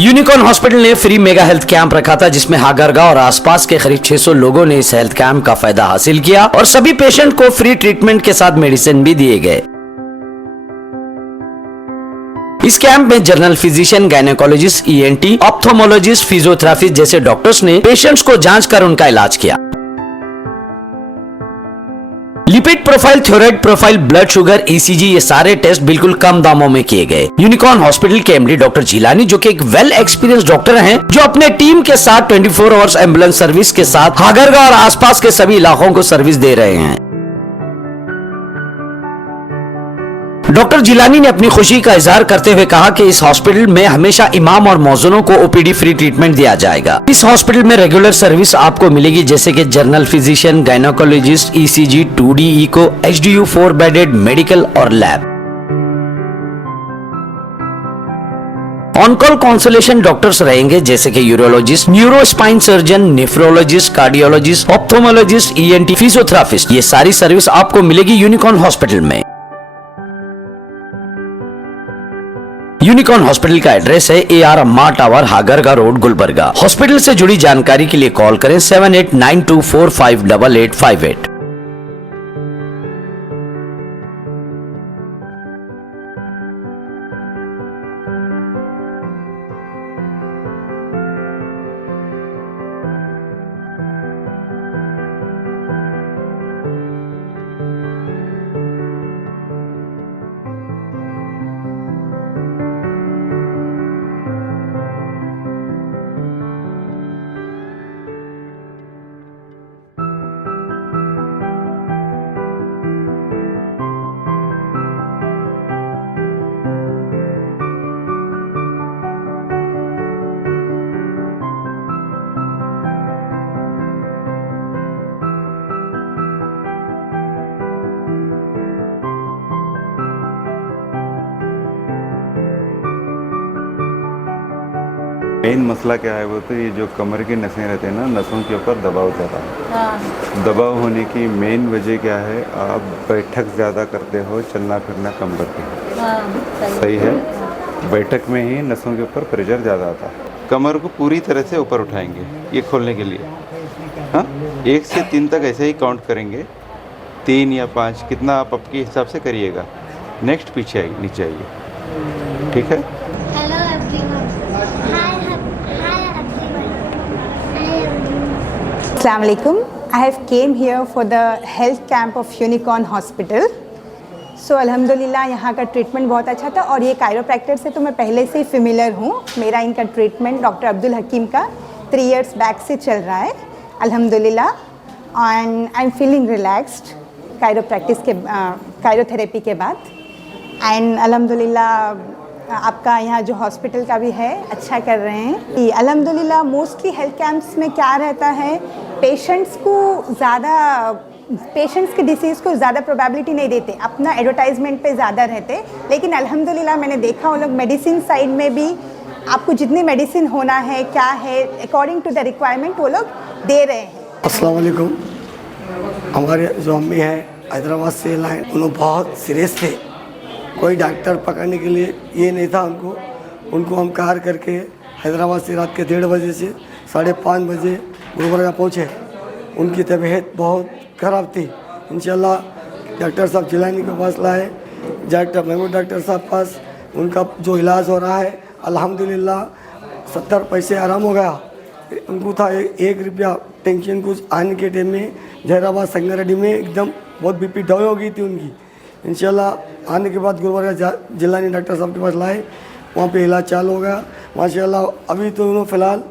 Unicorn hospital ने free mega health camp रखा था, जिसमें हागरगा और आसपास के करीब 600 लोगों ने इस हेल्थ कैंप का फायदा हासिल किया और सभी पेशेंट को फ्री ट्रीटमेंट के साथ मेडिसिन भी दिए गए। इस कैंप में general physician, gynaecologist, ENT, ophthalmologist, physiotherapist जैसे डॉक्टर्स ने पेशेंट्स को जांच कर उनका इलाज किया। Lipid profile, thyroid profile, blood sugar, ECG, ये सारे टेस्ट बिल्कुल कम दामों में किए गए। यूनिकॉर्न हॉस्पिटल के एमडी डॉक्टर जिलानी, जो कि एक वेल एक्सपीरियंस डॉक्टर हैं, जो अपने टीम के साथ 24 आवर्स एम्बुलेंस सर्विस के साथ हागरगा और आसपास के सभी इलाकों को सर्विस दे रहे हैं। डॉक्टर जिलानी ने अपनी खुशी का इजहार करते हुए कहा कि इस हॉस्पिटल में हमेशा इमाम और मौजूनों को ओपीडी फ्री ट्रीटमेंट दिया जाएगा। इस हॉस्पिटल में रेगुलर सर्विस आपको मिलेगी, जैसे कि general physician, gynaecologist, ECG, 2D echo, HDU 4 bedded, medical और lab. On call consultation doctors रहेंगे, जैसे कि urologist, neuro spine surgeon, nephrologist, cardiologist, ophthalmologist, ENT, physiotherapist. ये सारी सर्विस आपको मिलेगी यूनिकॉर्न हॉस्पिटल में। यूनिकॉर्न हॉस्पिटल का एड्रेस है A.R.Aamer tower, Hagarga road, Gulbarga. Hospital से जुड़ी जानकारी के लिए कॉल करें 7892458858। मेन मसला क्या है, वो तो ये जो कमर की नसें रहते हैं ना, नसों के ऊपर दबाव ज़्यादा है। दबाव होने की मेन वजह क्या है, आप बैठक ज़्यादा करते हो, चलना फिरना कम करते हो। सही है। बैठक में ही नसों के ऊपर प्रेशर ज़्यादा आता है। कमर को पूरी तरह से ऊपर उठाएंगे ये खोलने के लिए। हाँ, 1 से 3 तक ऐसे ही काउंट करेंगे, 3 या 5, कितना आप आपके हिसाब से करिएगा। नेक्स्ट पीछे आइए, नीचे आइए, ठीक है। Assalamu alaikum. I have came here for the health camp of Unicorn Hospital. So अल्हम्दुलिल्लाह यहाँ का ट्रीटमेंट बहुत अच्छा था और ये कायरोप्रैक्टर से तो मैं पहले से ही फेमिलियर हूँ। मेरा इनका ट्रीटमेंट डॉक्टर अब्दुल हकीम का 3 years बैक से चल रहा है अल्हम्दुलिल्लाह। And I am feeling relaxed chirotherapy के बाद। एंड अल्हम्दुलिल्लाह आपका यहाँ जो हॉस्पिटल का भी है अच्छा कर रहे हैं अल्हम्दुलिल्लाह। मोस्टली हेल्थ कैंप्स में क्या रहता है, पेशेंट्स के डिसीज़ को ज़्यादा प्रोबेबिलिटी नहीं देते, अपना एडवर्टाइजमेंट पे ज़्यादा रहते। लेकिन अल्हम्दुलिल्लाह मैंने देखा उन लोग मेडिसिन साइड में भी आपको जितनी मेडिसिन होना है, क्या है, अकॉर्डिंग टू द रिक्वायरमेंट वो लोग दे रहे हैं। अस्सलाम वालेकुम। हमारे जो अम्मी हैं हैदराबाद से लाइन, उन्होंने बहुत सीरियस थे। कोई डॉक्टर पकड़ने के लिए ये नहीं था उनको हम कार करके हैदराबाद से रात के 1:30 बजे से 5:30 बजे गुलबर्गा पहुँचे। उनकी तबीयत बहुत ख़राब थी। इंशाल्लाह डॉक्टर साहब जिलानी के पास लाए, डॉक्टर महमूद डॉक्टर साहब पास उनका जो इलाज हो रहा है अल्हम्दुलिल्लाह 70 पैसे आराम हो गया। उनको था 1 रुपया टेंशन कुछ आने के टाइम में जहराबाद संगारेड्डी में एकदम बहुत बीपी डाउन हो गई थी उनकी। इंशाल्लाह आने के बाद गुलबर्गा जिलानी डॉक्टर साहब के पास लाए, वहाँ पे इलाज चालू हो गया माशाल्लाह। अभी तो उन्होंने फ़िलहाल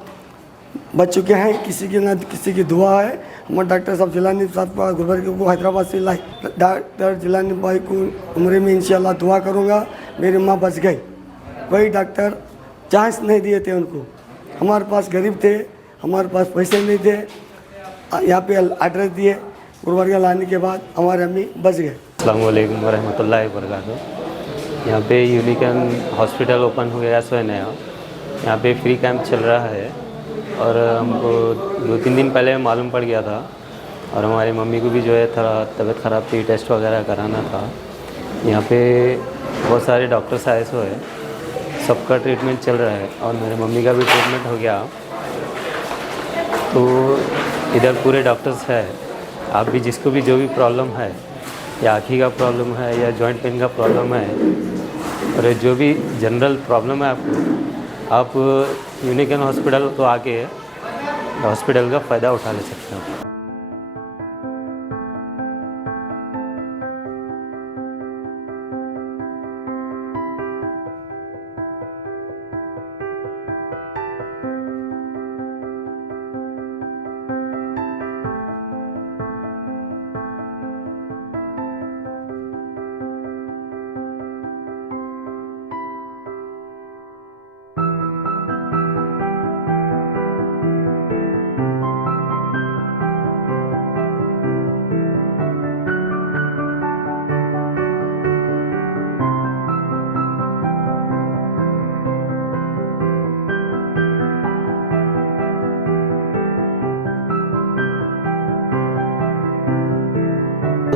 बच चुके हैं, किसी की दुआ है। हमारे डॉक्टर साहब जिलानी साहब गुलबर्गा को हैदराबाद से लाए। डॉक्टर जिलानी भाई को उम्र में इंशाल्लाह दुआ करूँगा, मेरी माँ बच गई। वही डॉक्टर चांस नहीं दिए थे उनको। हमारे पास गरीब थे, हमारे पास पैसे नहीं थे, यहाँ पे एड्रेस दिए, गुलबर्गा लाने के बाद हमारे अम्मी बच गए। अस्सलाम वालेकुम वरहमतुल्लाहि वबरकातुहू। यहाँ पे यूनिकॉर्न हॉस्पिटल ओपन हो गया सो नया, यहाँ पे फ्री कैंप चल रहा है और हमको 2-3 दिन पहले मालूम पड़ गया था और हमारी मम्मी को भी जो है थोड़ा तबीयत ख़राब थी, टेस्ट वगैरह कराना था। यहाँ पे बहुत सारे डॉक्टर्स आए सबका ट्रीटमेंट चल रहा है और मेरे मम्मी का भी ट्रीटमेंट हो गया। तो इधर पूरे डॉक्टर्स है। आप भी जिसको भी जो भी प्रॉब्लम है, या आँखी का प्रॉब्लम है या जॉइंट पेन का प्रॉब्लम है, और जो भी जनरल प्रॉब्लम है आपको, आप यूनिकन हॉस्पिटल तो आके हॉस्पिटल का फ़ायदा उठा ले सकते हैं।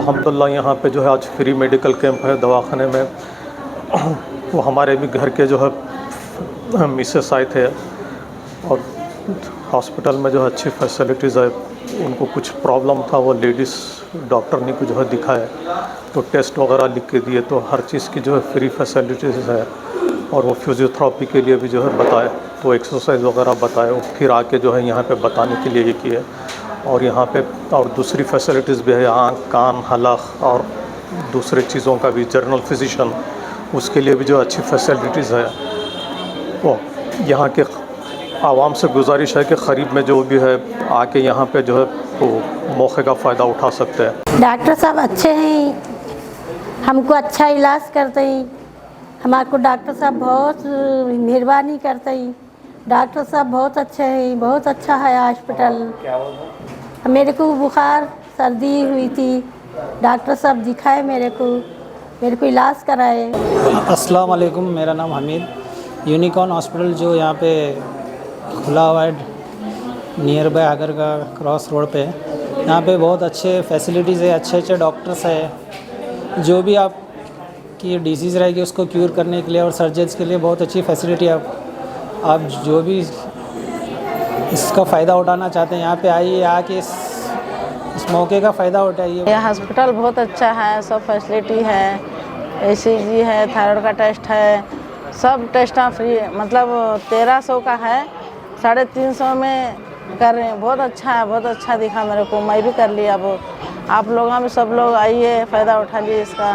अल्हम्दुलिल्लाह यहाँ पे जो है आज फ्री मेडिकल कैंप है दवाखाने में। वो हमारे भी घर के जो है मिसेस आए थे और हॉस्पिटल में जो है अच्छी फैसिलिटीज़ है। उनको कुछ प्रॉब्लम था, वो लेडीज़ डॉक्टर ने को जो है दिखाया तो टेस्ट वगैरह लिख के दिए, तो हर चीज़ की जो है फ्री फैसिलिटीज़ है। और वो फिजियोथेरेपी के लिए भी जो है बताए, तो एक्सरसाइज वगैरह बताए, फिर आके जो है यहाँ पे बताने के लिए ये किए। और यहाँ पे और दूसरी फैसिलिटीज़ भी है, आँख कान हलक और दूसरे चीज़ों का भी, जर्नल फिजिशियन उसके लिए भी जो अच्छी फैसिलिटीज़ है। वो यहाँ के आवाम से गुजारिश है कि क़रीब में जो भी है आके यहाँ पे जो है वो मौके का फ़ायदा उठा सकते हैं। डॉक्टर साहब अच्छे हैं, हमको अच्छा इलाज करते हैं। हमारे को डॉक्टर साहब बहुत मेहरबानी करते हैं। डॉक्टर साहब बहुत अच्छे हैं, बहुत अच्छा है हॉस्पिटल। मेरे को बुखार सर्दी हुई थी, डॉक्टर साहब दिखाए मेरे को इलाज कराए। अस्सलाम वालेकुम, मेरा नाम हमीद। यूनिकॉर्न हॉस्पिटल जो यहाँ पे खुला हुआ है near by Hagarga cross road पे, यहाँ पे बहुत अच्छे फैसिलिटीज़ है, अच्छे डॉक्टर्स है। जो भी आपकी डिजीज़ रहेगी उसको क्यूर करने के लिए और सर्जन्स के लिए बहुत अच्छी फैसिलिटी है। आप जो भी इसका फ़ायदा उठाना चाहते हैं यहाँ पे आइए, आके इस मौके का फ़ायदा उठाइए। यह हॉस्पिटल बहुत अच्छा है, सब फैसिलिटी है, ECG है, थायराइड का टेस्ट है, सब टेस्ट फ्री। मतलब 1300 का है, 350 में कर रहे हैं। बहुत अच्छा है, बहुत अच्छा दिखा मेरे को, मैं भी कर लिया। अब आप लोग भी सब लोग आइए, फ़ायदा उठा लिए इसका।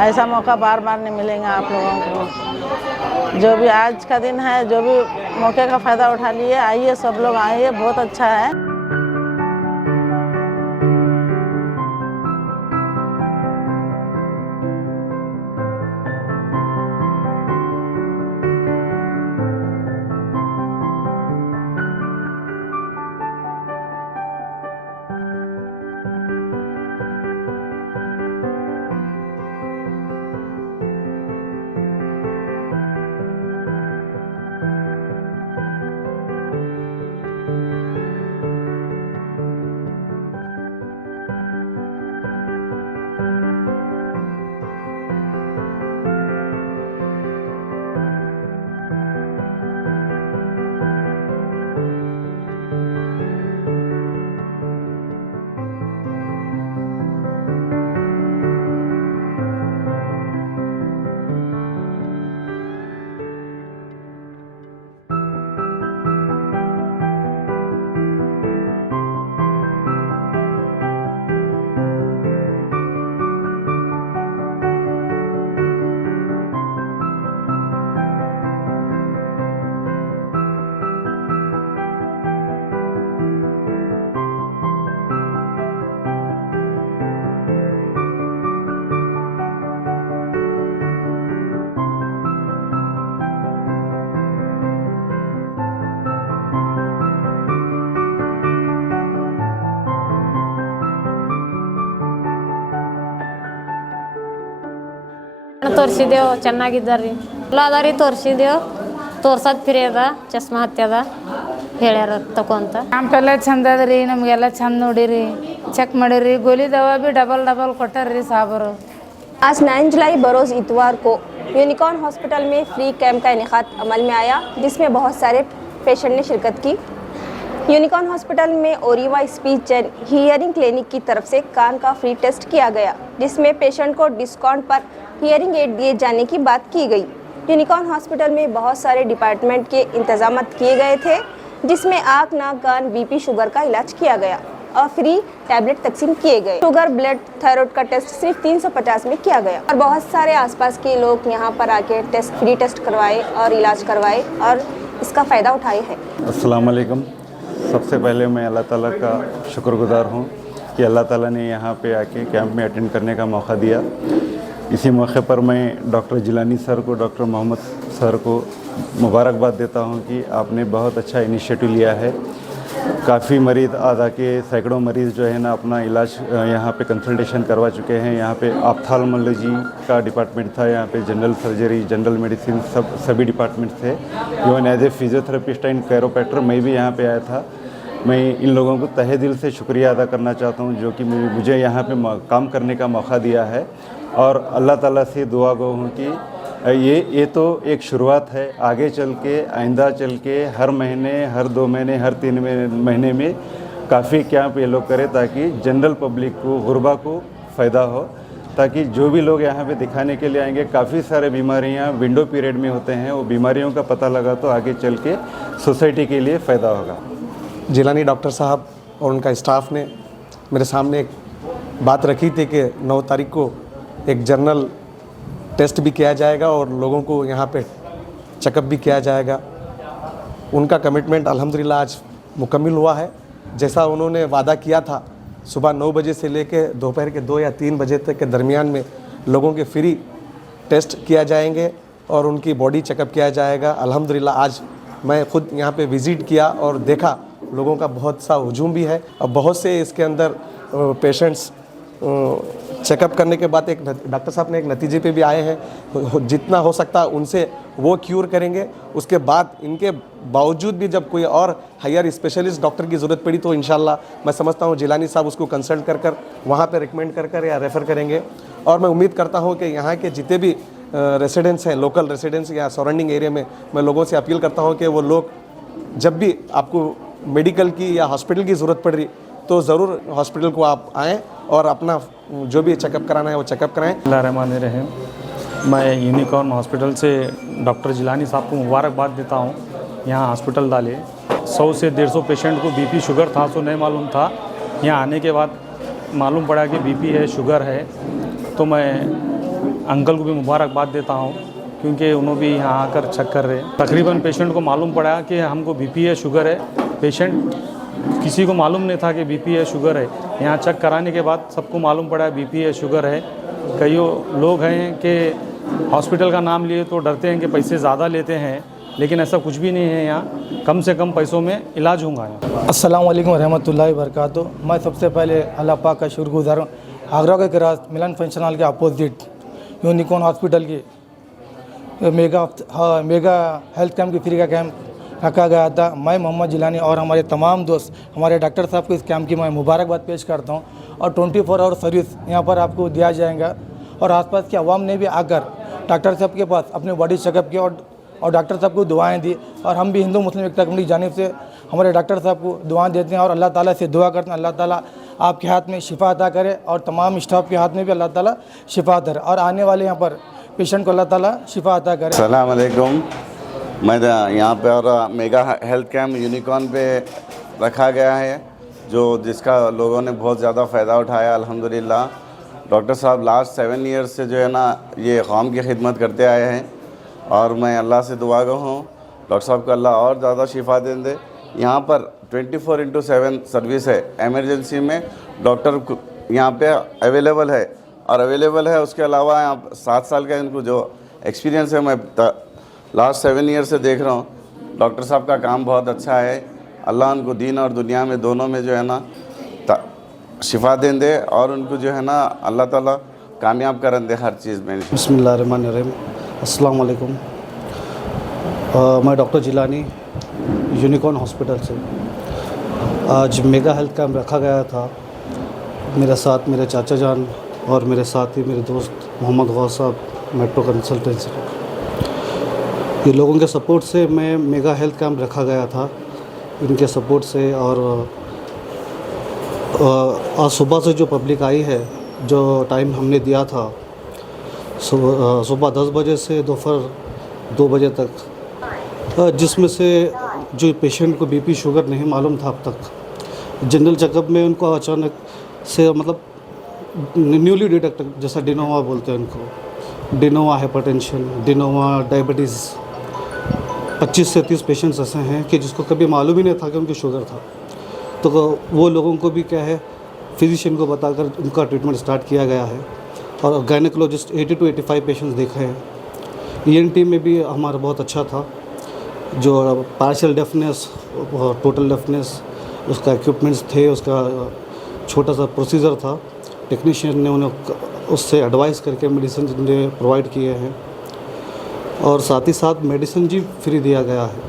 ऐसा मौका बार बार नहीं मिलेगा आप लोगों को। जो भी आज का दिन है, जो भी मौके का फ़ायदा उठा लिए, आइए सब लोग आइए, बहुत अच्छा है। ತೋರಿಸಿದೆವು, ಚೆನ್ನಾಗಿದ್ದಾರ್ರಿ. ಎಲ್ಲ ಅದ ರೀ, ತೋರಿಸಿದೆವು, ತೋರ್ಸೋದು ಫ್ರೀ ಅದ, ಚಸ್ಮಾ ಹತ್ಯದ ಹೇಳ್ಯಾರ ತಗೊಂತ. ಕ್ಯಾಂಪೆಲ್ಲ ಚಂದ ಅದ ರೀ, ನಮಗೆಲ್ಲ ಚಂದ ನೋಡಿರಿ, ಚೆಕ್ ಮಾಡಿರಿ, गोली दवा भी डबल डबल ಕೊಟ್ಟಾರ್ರಿ ಸಾಬರು। आज 9 जुलाई बरोज़ इतवार को यूनिकॉर्न हॉस्पिटल में फ्री कैंप का इनेकाद अमल में आया, जिसमें बहुत सारे पेशेंट ने शिरकत की। यूनिकॉर्न हॉस्पिटल में ओरिवा स्पीच एंड हियरिंग क्लिनिक की तरफ से कान का फ्री टेस्ट किया गया, जिसमें पेशेंट को डिस्काउंट पर हियरिंग एड दिए जाने की बात की गई। यूनिकॉर्न हॉस्पिटल में बहुत सारे डिपार्टमेंट के इंतजाम किए गए थे, जिसमें आँख, नाक, कान, बीपी, शुगर का इलाज किया गया और फ्री टैबलेट तकसीम किए गए। शुगर, ब्लड, थायराइड का टेस्ट सिर्फ 350 में किया गया और बहुत सारे आसपास के लोग यहाँ पर आके फ्री टेस्ट करवाए और इलाज करवाए और इसका फ़ायदा उठाए हैं। अस्सलाम वालेकुम। सबसे पहले मैं अल्लाह ताला का शुक्रगुजार हूँ कि अल्लाह ताला ने यहाँ पे आके कैंप में अटेंड करने का मौका दिया। इसी मौके पर मैं डॉक्टर जिलानी सर को, डॉक्टर मोहम्मद सर को मुबारकबाद देता हूँ कि आपने बहुत अच्छा इनिशिएटिव लिया है। काफ़ी मरीज़ आधा के सैकड़ों मरीज़ जो है ना अपना इलाज यहाँ पे कंसल्टेशन करवा चुके हैं। यहाँ पे ऑप्थेल्मोलॉजी का डिपार्टमेंट था, यहाँ पे जनरल सर्जरी, जनरल मेडिसिन, सभी डिपार्टमेंट थे। Even as a physiotherapist and chiropractor मैं भी यहाँ पे आया था। मैं इन लोगों को तहे दिल से शुक्रिया अदा करना चाहता हूँ जो कि मुझे यहाँ पे काम करने का मौका दिया है और अल्लाह ताला से दुआ गो हूँ कि ये तो एक शुरुआत है। आगे चल के, आइंदा चल के हर महीने, हर 2 महीने, हर 3 महीने में काफ़ी कैंप ये लोग करें ताकि जनरल पब्लिक को, गुरबा को फ़ायदा हो, ताकि जो भी लोग यहाँ पे दिखाने के लिए आएंगे, काफ़ी सारे बीमारियाँ विंडो पीरियड में होते हैं, वो बीमारियों का पता लगा तो आगे चल के सोसाइटी के लिए फ़ायदा होगा। जिलानी डॉक्टर साहब और उनका स्टाफ ने मेरे सामने एक बात रखी थी कि 9 तारीख को एक जनरल टेस्ट भी किया जाएगा और लोगों को यहाँ पे चेकअप भी किया जाएगा। उनका कमिटमेंट अल्हम्दुलिल्लाह आज मुकम्मल हुआ है। जैसा उन्होंने वादा किया था, सुबह 9 बजे से लेके दोपहर के 2 या 3 बजे तक के दरमियान में लोगों के फ्री टेस्ट किया जाएंगे और उनकी बॉडी चेकअप किया जाएगा। अल्हम्दुलिल्लाह आज मैं खुद यहाँ पे विज़िट किया और देखा लोगों का बहुत सा हुजूम भी है और बहुत से इसके अंदर पेशेंट्स चेकअप करने के बाद एक डॉक्टर साहब ने एक नतीजे पे भी आए हैं, जितना हो सकता है उनसे वो क्यूर करेंगे। उसके बाद इनके बावजूद भी जब कोई और हायर स्पेशलिस्ट डॉक्टर की ज़रूरत पड़ी तो इंशाल्लाह मैं समझता हूँ जिलानी साहब उसको कंसल्ट कर वहाँ पे रिकमेंड कर या रेफ़र करेंगे। और मैं उम्मीद करता हूँ कि यहाँ के जितने भी रेसिडेंट्स हैं, लोकल रेसिडेंट्स या सराउंडिंग एरिया में, मैं लोगों से अपील करता हूँ कि वो लोग जब भी आपको मेडिकल की या हॉस्पिटल की ज़रूरत पड़ रही तो ज़रूर हॉस्पिटल को आप आएँ और अपना जो भी चेकअप कराना है वो चेकअप कराएँ। बिस्मिल्लाहिर्रहमानिर्रहीम। मैं यूनिकॉर्न हॉस्पिटल से डॉक्टर जिलानी साहब को मुबारकबाद देता हूँ। यहाँ हॉस्पिटल डाले 100 से 150 पेशेंट को बीपी शुगर था, सो नहीं मालूम था। यहाँ आने के बाद मालूम पड़ा कि बीपी है, शुगर है, तो मैं अंकल को भी मुबारकबाद देता हूँ क्योंकि उन्होंने भी यहाँ आकर चेक कर रहे। तकरीबन पेशेंट को मालूम पड़ा कि हमको बीपी है, शुगर है। पेशेंट किसी को मालूम नहीं था कि बीपी है, शुगर है। यहाँ चेक कराने के बाद सबको मालूम पड़ा बीपी है, शुगर है। कई लोग हैं कि हॉस्पिटल का नाम लिए तो डरते हैं कि पैसे ज़्यादा लेते हैं, लेकिन ऐसा कुछ भी नहीं है। यहाँ कम से कम पैसों में इलाज होगा। अस्सलाम वालेकुम रहमतुल्लाहि वबरकातुहू। मैं सबसे पहले अल्लाह पाक का शुक्रगुज़ार हूँ। आगरा के क्रॉस मिलन फंक्शन हॉल के अपोजिट यूनिकॉर्न हॉस्पिटल की मेगा हेल्थ कैंप की फ्री का कैंप रखा गया था। मैं मोहम्मद जिलानी और हमारे तमाम दोस्त, हमारे डॉक्टर साहब को इस कैंप की मैं मुबारकबाद पेश करता हूँ और 24 आवर सर्विस यहाँ पर आपको दिया जाएगा। और आसपास के अवाम ने भी आकर डॉक्टर साहब के पास अपनी बॉडी चेकअप किया और डॉक्टर साहब को दुआएं दी। और हम भी हिंदू मुस्लिम एकता कमेटी की जानिब से हमारे डॉक्टर साहब को दुआएं देते हैं और अल्लाह ताला से दुआ करते हैं अल्लाह ताला आपके हाथ में शिफा अता करे और तमाम स्टाफ के हाथ में भी अल्लाह ताला शिफा अता करे और आने वाले यहाँ पर पेशेंट को अल्लाह ताला शिफा अता करे। अस्सलाम वालेकुम। मैं यहाँ पे और मेगा हेल्थ कैम्प यूनिकॉर्न पे रखा गया है जिसका लोगों ने बहुत ज़्यादा फ़ायदा उठाया अल्हम्दुलिल्लाह। डॉक्टर साहब लास्ट 7 ईयर्स से जो है ना ये कौम की खिदमत करते आए हैं और मैं अल्लाह से दुआ गो हूँ डॉक्टर साहब को अल्लाह और ज़्यादा शिफा दे। यहाँ पर 24/7 सर्विस है। एमरजेंसी में डॉक्टर यहाँ पे अवेलेबल है उसके अलावा यहाँ 7 साल का इनको जो एक्सपीरियंस है, मैं लास्ट 7 ईयर से देख रहा हूँ। डॉक्टर साहब का काम बहुत अच्छा है। अल्लाह उनको दीन और दुनिया में दोनों में जो है ना शिफा दे और उनको जो है ना अल्लाह ताला कामयाब करन दे हर चीज़ में। बिस्मिल्लाहिर्रहमानिर्रहीम। अस्सलाम वालेकुम। मैं डॉक्टर जिलानी यूनिकॉर्न हॉस्पिटल से आज मेगा हेल्थ कैंप रखा गया था। मेरे साथ मेरे चाचा जान और मेरे साथ ही मेरे दोस्त मोहम्मद गौस साहब मेट्रो कंसल्टेंसी। ये लोगों के सपोर्ट से मैं मेगा हेल्थ कैंप रखा गया था, इनके सपोर्ट से। और आज सुबह से जो पब्लिक आई है, जो टाइम हमने दिया था सुबह 10 बजे से दोपहर 2 बजे तक, जिसमें से जो पेशेंट को बीपी शुगर नहीं मालूम था अब तक, जनरल चेकअप में उनको अचानक से मतलब न्यूली डिटेक्टेड, जैसा डिनोवा बोलते हैं उनको, डिनोवा हाइपरटेंशन, डिनोवा डायबिटीज़, 25 से 30 पेशेंट्स ऐसे हैं कि जिसको कभी मालूम ही नहीं था कि उनकी शुगर था। तो वो लोगों को भी क्या है, फिजिशियन को बताकर उनका ट्रीटमेंट स्टार्ट किया गया है। और गायनेकोलॉजिस्ट 80 to 85 पेशेंट्स देखे हैं। ENT में भी हमारा बहुत अच्छा था, जो पार्शियल डेफनेस, टोटल डेफनेस, उसका इक्विपमेंट्स थे, उसका छोटा सा प्रोसीजर था, टेक्नीशियन ने उन्हें उससे एडवाइस करके मेडिसिन प्रोवाइड किए हैं। और साथ ही साथ मेडिसिन जी फ्री दिया गया है।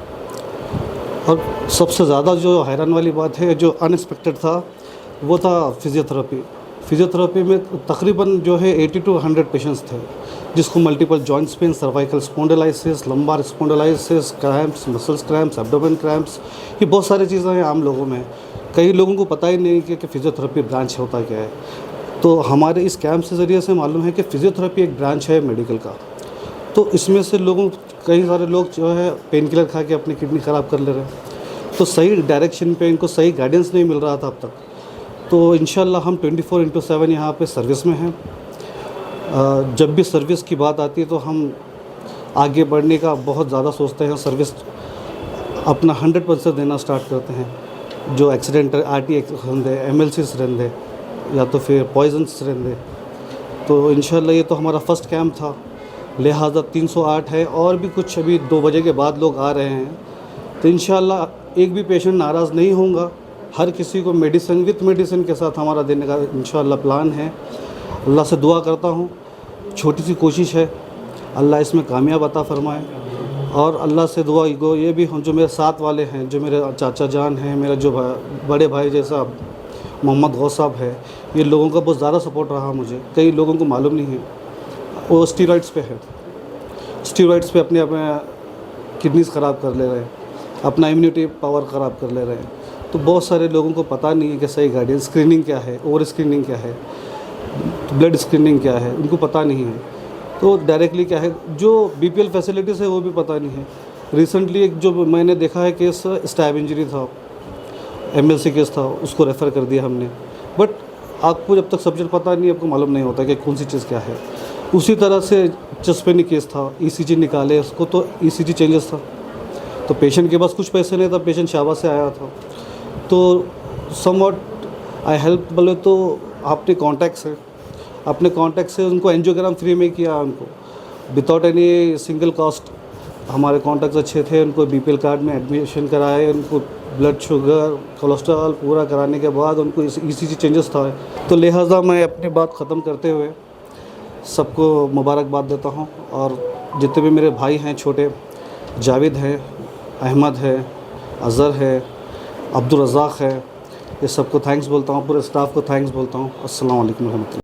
और सबसे ज़्यादा जो हैरान वाली बात है, जो अनएक्सपेक्टेड था, वो था फिजियोथेरेपी। फिजियोथेरेपी में तकरीबन जो है 80 to 100 पेशेंट्स थे, जिसको multiple joints pain, cervical spondylosis, lumbar spondylosis, cramps, muscles cramps, abdomen cramps, ये बहुत सारी चीज़ें हैं आम लोगों में। कई लोगों को पता ही नहीं कि फिजियोथेरेपी ब्रांच होता क्या है। तो हमारे इस कैंप से ज़रिए से मालूम है कि फिजियोथेरेपी एक ब्रांच है मेडिकल का। तो इसमें से कई सारे लोग जो है पेन किलर खा के अपनी किडनी ख़राब कर ले रहे हैं, तो सही डायरेक्शन पे इनको सही गाइडेंस नहीं मिल रहा था अब तक। तो इंशाल्लाह हम 24/7 यहाँ पे सर्विस में हैं। जब भी सर्विस की बात आती है तो हम आगे बढ़ने का बहुत ज़्यादा सोचते हैं, सर्विस अपना 100% देना स्टार्ट करते हैं। जो एक्सीडेंट RT रहंदे, MLCs रहंदे, या तो फिर पॉइजन्स रहंदे। तो इंशाल्लाह ये तो हमारा फर्स्ट कैंप था, लिहाजा 308 है, और भी कुछ अभी 2 बजे के बाद लोग आ रहे हैं। तो इंशाल्लाह एक भी पेशेंट नाराज़ नहीं होगा, हर किसी को मेडिसिन विथ मेडिसिन के साथ हमारा देने का इंशाल्लाह प्लान है। अल्लाह से दुआ करता हूँ, छोटी सी कोशिश है, अल्लाह इसमें कामयाब अता फरमाए। और अल्लाह से दुआ ये भी हम जो मेरे साथ वाले हैं, जो मेरे चाचा जान हैं, मेरा जो बड़े भाई जैसा मोहम्मद गौस साहब है, ये लोगों का बहुत ज़्यादा सपोर्ट रहा मुझे। कई लोगों को मालूम नहीं है, वो स्टीरॉइड्स पे है, स्टीरॉइड्स पे अपने किडनीज ख़राब कर ले रहे हैं, अपना इम्यूनिटी पावर ख़राब कर ले रहे हैं। तो बहुत सारे लोगों को पता नहीं है कि सही गाइडेंस, स्क्रीनिंग क्या है, ओवर स्क्रीनिंग क्या है, ब्लड स्क्रीनिंग क्या है, उनको पता नहीं है। तो डायरेक्टली क्या है, जो BPL फैसिलिटीज़ है वो भी पता नहीं है। रिसेंटली एक जो मैंने देखा है केस, स्टैब इंजरी था, MLC केस था, उसको रेफ़र कर दिया हमने। बट आपको जब तक सब्जेक्ट पता नहीं, आपको मालूम नहीं होता कि कौन सी चीज़ क्या है। उसी तरह से चस्पेनी केस था, ECG निकाले उसको, तो ECG चेंजेस था, तो पेशेंट के पास कुछ पैसे नहीं था, पेशेंट शाबा से आया था। तो समवॉट आई हेल्प, बोले तो अपने कॉन्टैक्ट्स है, अपने कॉन्टैक्ट से उनको एंजियोग्राम फ्री में किया, उनको विदाउट एनी सिंगल कॉस्ट। हमारे कॉन्टैक्ट्स अच्छे थे, उनको BPL कार्ड में एडमिशन कराए, उनको ब्लड शुगर कोलेस्ट्रॉल पूरा कराने के बाद उनको ECG चेंजेस था। तो लिहाजा मैं अपनी बात ख़त्म करते हुए सबको मुबारकबाद देता हूँ। और जितने भी मेरे भाई हैं छोटे, जावेद है, अहमद है, अज़हर है, अब्दुल रज़ाक है, ये सबको थैंक्स बोलता हूँ, पूरे स्टाफ को थैंक्स बोलता हूँ। अस्सलाम वालेकुम रहमतुल्लाह।